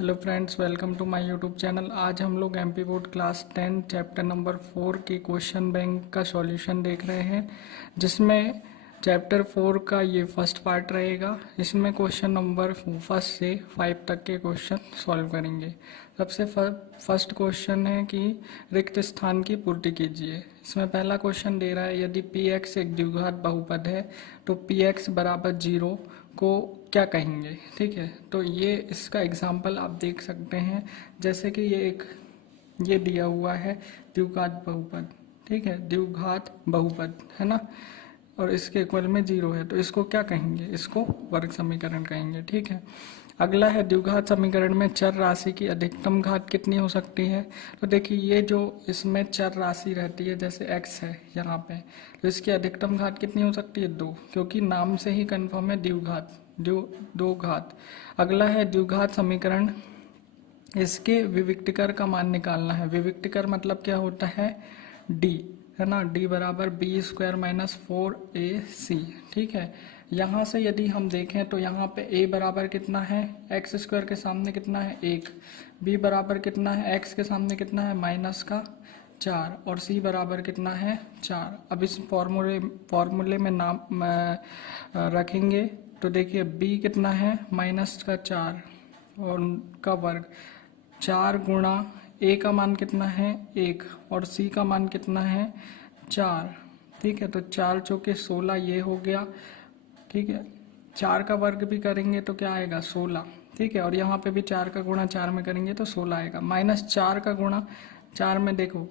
Hello friends, welcome to my YouTube channel. आज हम लोग MP board class 10 chapter number 4 के क्वेश्चन बैंक का सॉल्यूशन देख रहे हैं, जिसमें चैप्टर 4 का ये फर्स्ट पार्ट रहेगा। इसमें क्वेश्चन नंबर 1 से 5 तक के क्वेश्चन सॉल्व करेंगे। सबसे फर्स्ट क्वेश्चन है कि रिक्त स्थान की पूर्ति कीजिए। इसमें पहला क्वेश्चन दे रहा है, यदि पी एक्स एक द्विघात बहुपद है तो पी एक्स बराबर 0 को क्या कहेंगे। ठीक है, तो ये इसका एग्जाम्पल आप देख सकते हैं। जैसे कि ये दिया हुआ है द्विघात बहुपद। ठीक है, द्विघात बहुपद है ना, और इसके इक्वल में 0 है, तो इसको क्या कहेंगे, इसको वर्ग समीकरण कहेंगे। ठीक है, अगला है द्विघात समीकरण में चर राशि की अधिकतम घात कितनी हो सकती है। तो देखिए, ये जो इसमें चर राशि रहती है, जैसे x है यहाँ पे, तो इसकी अधिकतम घात कितनी हो सकती है, 2, क्योंकि नाम से ही कन्फर्म है द्विघात, दो घात। अगला है द्विघात समीकरण, इसके विविक्तिकर का मान निकालना है। विविक्तिकर मतलब क्या होता है, d है ना, d बराबर बी स्क्वायर माइनस 4ac। ठीक है, यहाँ से यदि हम देखें तो यहाँ पे a बराबर कितना है, एक्स स्क्वायर के सामने कितना है 1, b बराबर कितना है, x के सामने कितना है माइनस का 4, और c बराबर कितना है 4। अब इस फॉर्मूले में नाम रखेंगे तो देखिए b कितना है माइनस का 4 और का वर्ग, 4 गुणा a का मान कितना है 1 और c का मान कितना है 4। ठीक है, तो 4 चौके 16 ये हो गया। ठीक है, 4 का वर्ग भी करेंगे तो क्या आएगा 16। ठीक है, और यहाँ पे भी 4 का गुणा 4 में करेंगे तो 16 आएगा। माइनस 4 का गुणा 4 में देखो,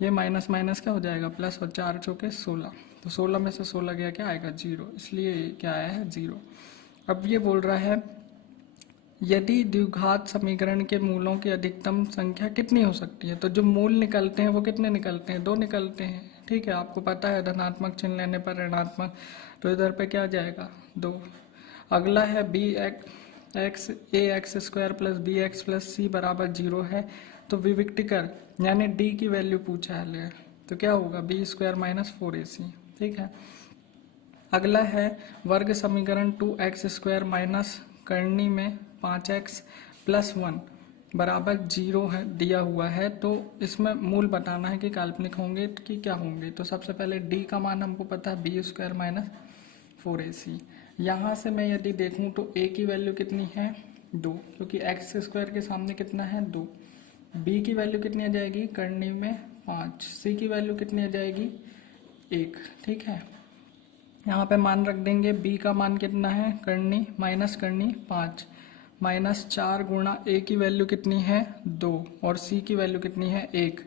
ये माइनस माइनस क्या हो जाएगा प्लस, और 4 चौके 16, तो 16 में से 16 गया क्या आएगा 0, इसलिए क्या आया है 0। अब ये बोल रहा है, यदि द्विघात समीकरण के मूलों की अधिकतम संख्या कितनी हो सकती है। तो जो मूल निकलते हैं वो कितने निकलते हैं, 2 निकलते हैं। ठीक है, आपको पता है धनात्मक चिन्ह लेने पर ऋणात्मक, तो इधर पे क्या जाएगा 2। अगला है b x a x square plus b x plus c बराबर 0 है, तो विविक्तिकर यानी डी की वैल्यू पूछा है, तो क्या होगा बी स्क्वायर माइनस 4ac। ठीक है, अगला है वर्ग समीकरण 2x स्क्वायर माइनस करनी में 5x प्लस 1 बराबर 0 है दिया हुआ है, तो इसमें मूल बताना है कि काल्पनिक होंगे कि क्या होंगे। तो सबसे पहले d का मान हमको पता है बी स्क्वायर माइनस 4ac। यहाँ से मैं यदि देखूँ तो a की वैल्यू कितनी है 2, क्योंकि x स्क्वायर के सामने कितना है 2। b की वैल्यू कितनी आ जाएगी करनी में 5, c की वैल्यू कितनी आ जाएगी 1। ठीक है, यहाँ पे मान रख देंगे, b का मान कितना है करनी माइनस करनी 5, माइनस 4 गुणा a की वैल्यू कितनी है 2 और c की वैल्यू कितनी है 1।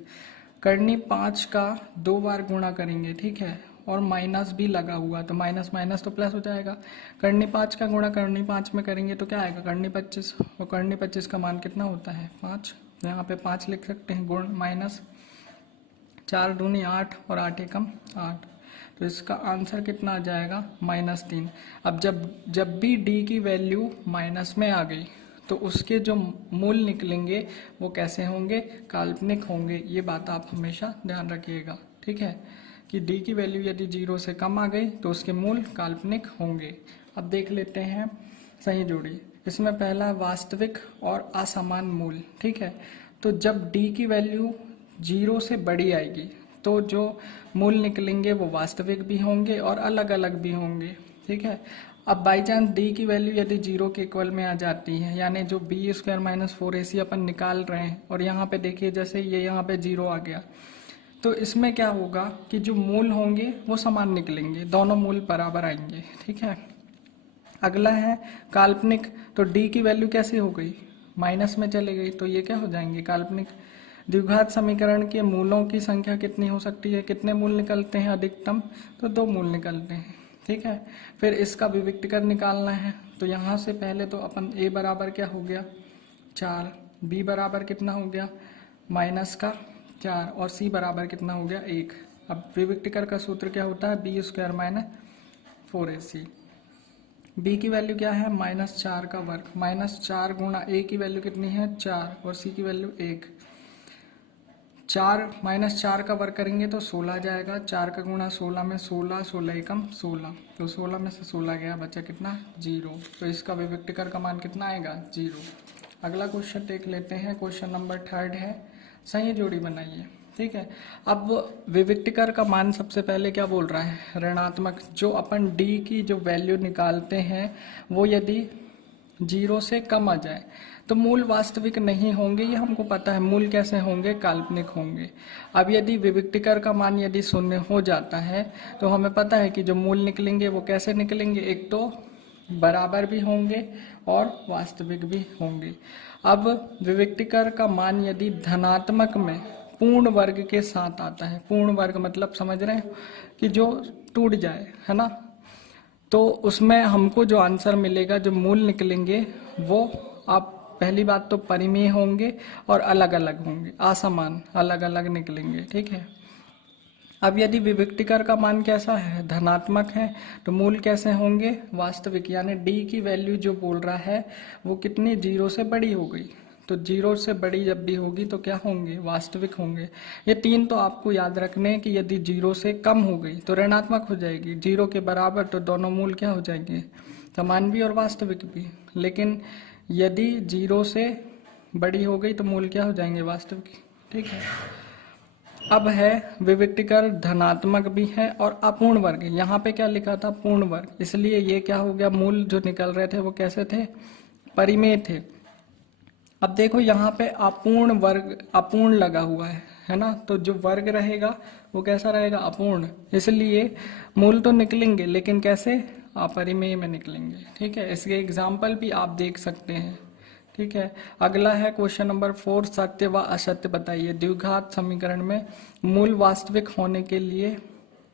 करनी 5 का 2 बार गुणा करेंगे। ठीक है, और माइनस भी लगा हुआ, तो माइनस माइनस तो प्लस हो जाएगा। करनी 5 का गुणा करनी 5 में करेंगे तो क्या आएगा करनी 25, और करनी 25 का मान कितना होता है 5, यहाँ पे 5 लिख सकते हैं, गुण माइनस 4 दूनी 8 और 8 एकम 8, तो इसका आंसर कितना आ जाएगा -3। अब जब भी d की वैल्यू माइनस में आ गई तो उसके जो मूल निकलेंगे वो कैसे होंगे, काल्पनिक होंगे। ये बात आप हमेशा ध्यान रखिएगा। ठीक है, कि d की वैल्यू यदि 0 से कम आ गई तो उसके मूल काल्पनिक होंगे। अब देख लेते हैं सही जोड़ी। इसमें पहला वास्तविक और असमान मूल। ठीक है, तो जब d की वैल्यू 0 से बड़ी आएगी तो जो मूल निकलेंगे वो वास्तविक भी होंगे और अलग अलग भी होंगे। ठीक है, अब बाई चांस डी की वैल्यू यदि 0 के इक्वल में आ जाती है, यानी जो बी स्क्वायर माइनस 4ac अपन निकाल रहे हैं, और यहाँ पे देखिए जैसे ये यहाँ पे 0 आ गया, तो इसमें क्या होगा कि जो मूल होंगे वो समान निकलेंगे, दोनों मूल बराबर आएंगे। ठीक है, अगला है काल्पनिक, तो डी की वैल्यू कैसे हो गई माइनस में चले गई, तो ये क्या हो जाएंगे काल्पनिक। द्विघात समीकरण के मूलों की संख्या कितनी हो सकती है, कितने मूल निकलते हैं अधिकतम, तो 2 मूल निकलते हैं। ठीक है, फिर इसका विविक्तिकर निकालना है, तो यहाँ से पहले तो अपन a बराबर क्या हो गया 4, b बराबर कितना हो गया माइनस का 4 और c बराबर कितना हो गया 1। अब विविक्तिकर का सूत्र क्या होता है B square minus 4ac। b की वैल्यू क्या है -4 का वर्ग, -4 गुणा a की वैल्यू कितनी है 4 और c की वैल्यू 1। 4 -4 का वर्ग करेंगे तो 16 जाएगा, 4 का गुणा 16 में 16, 16 एकम 16, तो 16 में से 16 गया, बचा कितना 0, तो इसका विविक्तिकर का मान कितना आएगा 0। अगला क्वेश्चन देख लेते हैं। क्वेश्चन नंबर 3 है, सही जोड़ी बनाइए। ठीक है, अब विविक्तिकर का मान सबसे पहले क्या बोल रहा है, ऋणात्मक। जो अपन डी की जो वैल्यू निकालते हैं वो यदि 0 से कम आ जाए तो मूल वास्तविक नहीं होंगे, ये हमको पता है। मूल कैसे होंगे, काल्पनिक होंगे। अब यदि विविक्तिकर का मान यदि 0 हो जाता है तो हमें पता है कि जो मूल निकलेंगे वो कैसे निकलेंगे, एक तो बराबर भी होंगे और वास्तविक भी होंगे। अब विविक्तिकर का मान यदि धनात्मक में पूर्ण वर्ग के साथ आता है, पूर्ण वर्ग मतलब समझ रहे हैं कि जो टूट जाए, है ना, तो उसमें हमको जो आंसर मिलेगा, जो मूल निकलेंगे वो, आप पहली बात तो परिमेय होंगे और अलग अलग होंगे, असमान, अलग अलग निकलेंगे। ठीक है, अब यदि विविक्तिकर का मान कैसा है, धनात्मक है, तो मूल कैसे होंगे, वास्तविक। यानी डी की वैल्यू जो बोल रहा है वो कितनी, 0 से बड़ी हो गई, तो 0 से बड़ी जब भी होगी तो क्या होंगे, वास्तविक होंगे। ये 3 तो आपको याद रखने हैं कि यदि 0 से कम हो गई तो ऋणात्मक हो जाएगी, 0 के बराबर तो दोनों मूल क्या हो जाएंगे, समान भी और वास्तविक भी। लेकिन यदि 0 से बड़ी हो गई तो मूल क्या हो जाएंगे, वास्तविक। ठीक है, अब है विविक्तिकर धनात्मक भी है और अपूर्ण वर्ग। यहाँ पे क्या लिखा था, पूर्ण वर्ग, इसलिए ये क्या हो गया, मूल जो निकल रहे थे वो कैसे थे, परिमेय थे। अब देखो यहाँ पे अपूर्ण वर्ग, अपूर्ण लगा हुआ है ना, तो जो वर्ग रहेगा वो कैसा रहेगा, अपूर्ण। इसलिए मूल तो निकलेंगे लेकिन कैसे, अपरिमेय में निकलेंगे। ठीक है, इसके एग्जाम्पल भी आप देख सकते हैं। ठीक है, अगला है क्वेश्चन नंबर 4, सत्य व असत्य बताइए। द्विघात समीकरण में मूल वास्तविक होने के लिए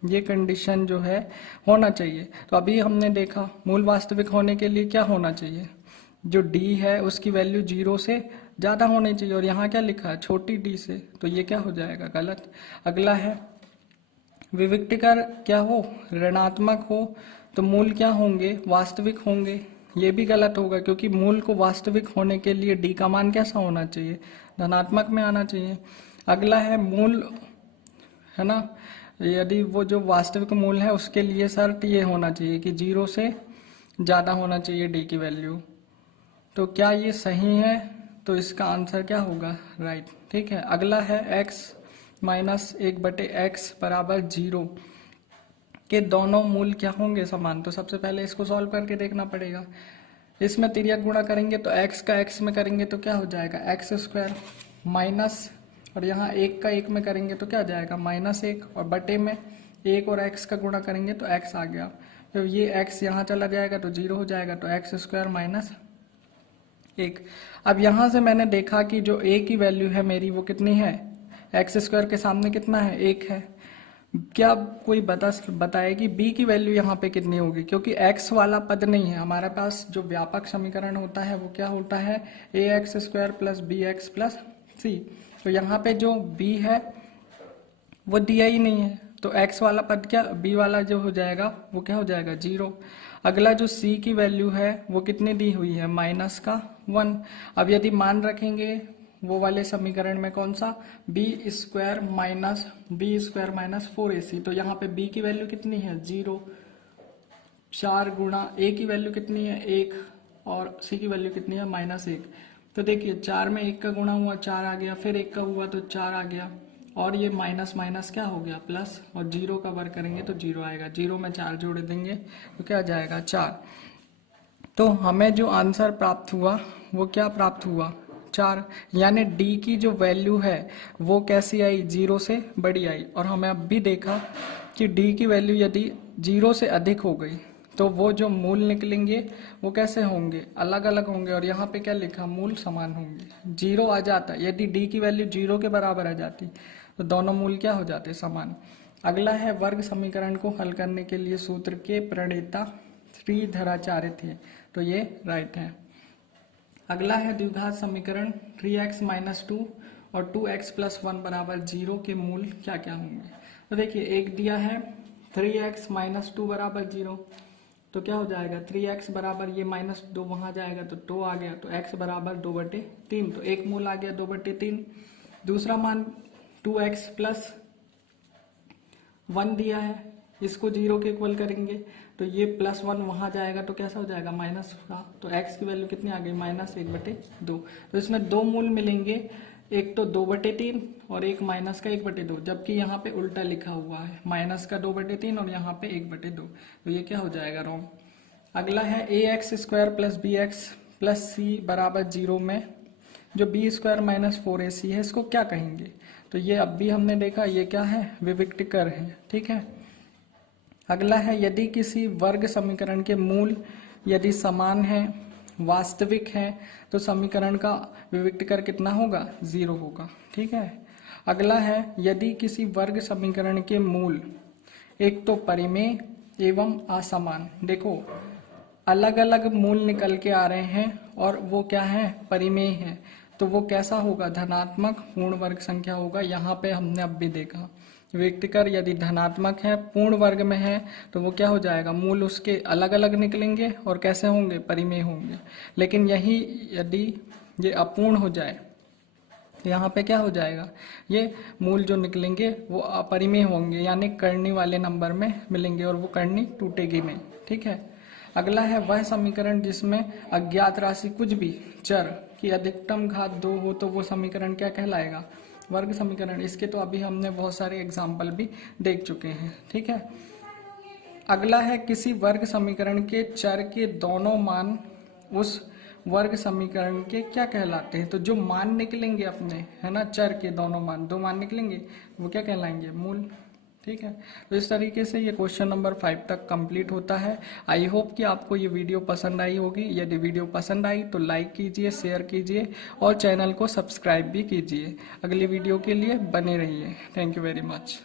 ये कंडीशन जो है होना चाहिए। तो अभी हमने देखा मूल वास्तविक होने के लिए क्या होना चाहिए, जो d है उसकी वैल्यू 0 से ज़्यादा होनी चाहिए, और यहाँ क्या लिखा है, छोटी d से, तो ये क्या हो जाएगा, गलत। अगला है विविक्तिकर क्या हो, ऋणात्मक हो, तो मूल क्या होंगे, वास्तविक होंगे, ये भी गलत होगा, क्योंकि मूल को वास्तविक होने के लिए d का मान कैसा होना चाहिए, धनात्मक में आना चाहिए। अगला है मूल, है ना, यदि वो जो वास्तविक मूल है उसके लिए शर्त ये होना चाहिए कि 0 से ज़्यादा होना चाहिए d की वैल्यू। तो क्या ये सही है, तो इसका आंसर क्या होगा, राइट। ठीक है, अगला है x माइनस 1/x बराबर 0 के दोनों मूल क्या होंगे, समान। तो सबसे पहले इसको सॉल्व करके देखना पड़ेगा। इसमें तिर्यक गुणा करेंगे तो x का x में करेंगे तो क्या हो जाएगा, x² माइनस, और यहाँ 1 का 1 में करेंगे तो क्या जाएगा, -1, और बटे में 1 और x का गुणा करेंगे तो x आ गया। तो ये x यहाँ चला जाएगा तो 0 हो जाएगा, तो x² माइनस 1। अब यहाँ से मैंने देखा कि जो a की वैल्यू है मेरी वो कितनी है, x² के सामने कितना है, 1 है। क्या कोई बताए कि b की वैल्यू यहाँ पे कितनी होगी, क्योंकि x वाला पद नहीं है हमारे पास। जो व्यापक समीकरण होता है वो क्या होता है, ax² plus bx plus c। तो यहाँ पे जो b है वो दिया ही नहीं है, तो x वाला पद क्या, b वाला जो हो जाएगा वो क्या हो जाएगा, 0। अगला जो c की वैल्यू है वो कितनी दी हुई है, -1। अब यदि मान रखेंगे वो वाले समीकरण में कौन सा, b² माइनस 4ac, तो यहाँ पे b की वैल्यू कितनी है, 0। 4 गुणा a की वैल्यू कितनी है, 1, और c की वैल्यू कितनी है, -1। तो देखिए 4 में 1 का गुणा हुआ 4 आ गया, फिर 1 का हुआ तो 4 आ गया, और ये माइनस माइनस क्या हो गया, प्लस, और 0 का वर्ग करेंगे तो 0 आएगा। 0 में 4 जोड़ देंगे तो क्या जाएगा, 4। तो हमें जो आंसर प्राप्त हुआ वो क्या प्राप्त हुआ, 4। यानी d की जो वैल्यू है वो कैसी आई, 0 से बड़ी आई। और हमें अब भी देखा कि d की वैल्यू यदि 0 से अधिक हो गई तो वो जो मूल निकलेंगे वो कैसे होंगे, अलग अलग होंगे। और यहाँ पे क्या लिखा, मूल समान होंगे। 0 आ जाता, यदि d की वैल्यू 0 के बराबर आ जाती तो दोनों मूल क्या हो जाते, समान। अगला है वर्ग समीकरण को हल करने के लिए सूत्र के प्रणेता श्रीधराचार्य थे, तो ये राइट है। अगला है द्विघात समीकरण 3x माइनस 2 और 2x प्लस 1 बराबर 0 के मूल क्या क्या होंगे। तो देखिए एक दिया है 3x माइनस 2 बराबर 0, तो क्या हो जाएगा, 3x बराबर ये -2 वहाँ जाएगा तो 2 आ गया, तो x बराबर 2/3, तो एक मूल आ गया 2/3। दूसरा मान 2x प्लस 1 दिया है, इसको 0 के इक्वल करेंगे तो ये +1 वहाँ जाएगा तो कैसा हो जाएगा माइनस का, तो x की वैल्यू कितनी आ गई -1/2। तो इसमें दो मूल मिलेंगे, एक तो 2/3 और एक माइनस का 1/2, जबकि यहाँ पे उल्टा लिखा हुआ है माइनस का 2/3 और यहाँ पे 1/2, तो ये क्या हो जाएगा रॉन्ग। अगला है ax² + bx + c = 0 में जो b² - 4ac है, इसको क्या कहेंगे। तो ये अब भी हमने देखा ये क्या है, विविक्टिकर है, ठीक है। अगला है यदि किसी वर्ग समीकरण के मूल यदि समान है, वास्तविक है, तो समीकरण का विविक्टिकर कितना होगा, 0 होगा, ठीक है। अगला है यदि किसी वर्ग समीकरण के मूल एक तो परिमेय एवं असमान, देखो अलग अलग मूल निकल के आ रहे हैं और वो क्या है, परिमेय है, तो वो कैसा होगा, धनात्मक पूर्ण वर्ग संख्या होगा। यहाँ पे हमने अब भी देखा विविक्टिकर यदि धनात्मक है, पूर्ण वर्ग में है, तो वो क्या हो जाएगा, मूल उसके अलग अलग निकलेंगे और कैसे होंगे, परिमेय होंगे। लेकिन यही यदि ये अपूर्ण हो जाए, यहाँ पे क्या हो जाएगा, ये मूल जो निकलेंगे वो अपरिमेय होंगे, यानी करनी वाले नंबर में मिलेंगे और वो करनी टूटेगी नहीं, ठीक है। अगला है वह समीकरण जिसमें अज्ञात राशि कुछ भी चर की अधिकतम घात 2 हो, तो वो समीकरण क्या कहलाएगा, वर्ग समीकरण। इसके तो अभी हमने बहुत सारे एग्जाम्पल भी देख चुके हैं, ठीक है। अगला है किसी वर्ग समीकरण के चर के दोनों मान उस वर्ग समीकरण के क्या कहलाते हैं। तो जो मान निकलेंगे अपने, है ना, चर के दोनों मान, दो मान निकलेंगे, वो क्या कहलाएंगे, मूल, ठीक है। तो इस तरीके से ये क्वेश्चन नंबर 5 तक कंप्लीट होता है। आई होप कि आपको ये वीडियो पसंद आई होगी। यदि वीडियो पसंद आई तो लाइक कीजिए, शेयर कीजिए और चैनल को सब्सक्राइब भी कीजिए। अगली वीडियो के लिए बने रहिए। Thank you very much.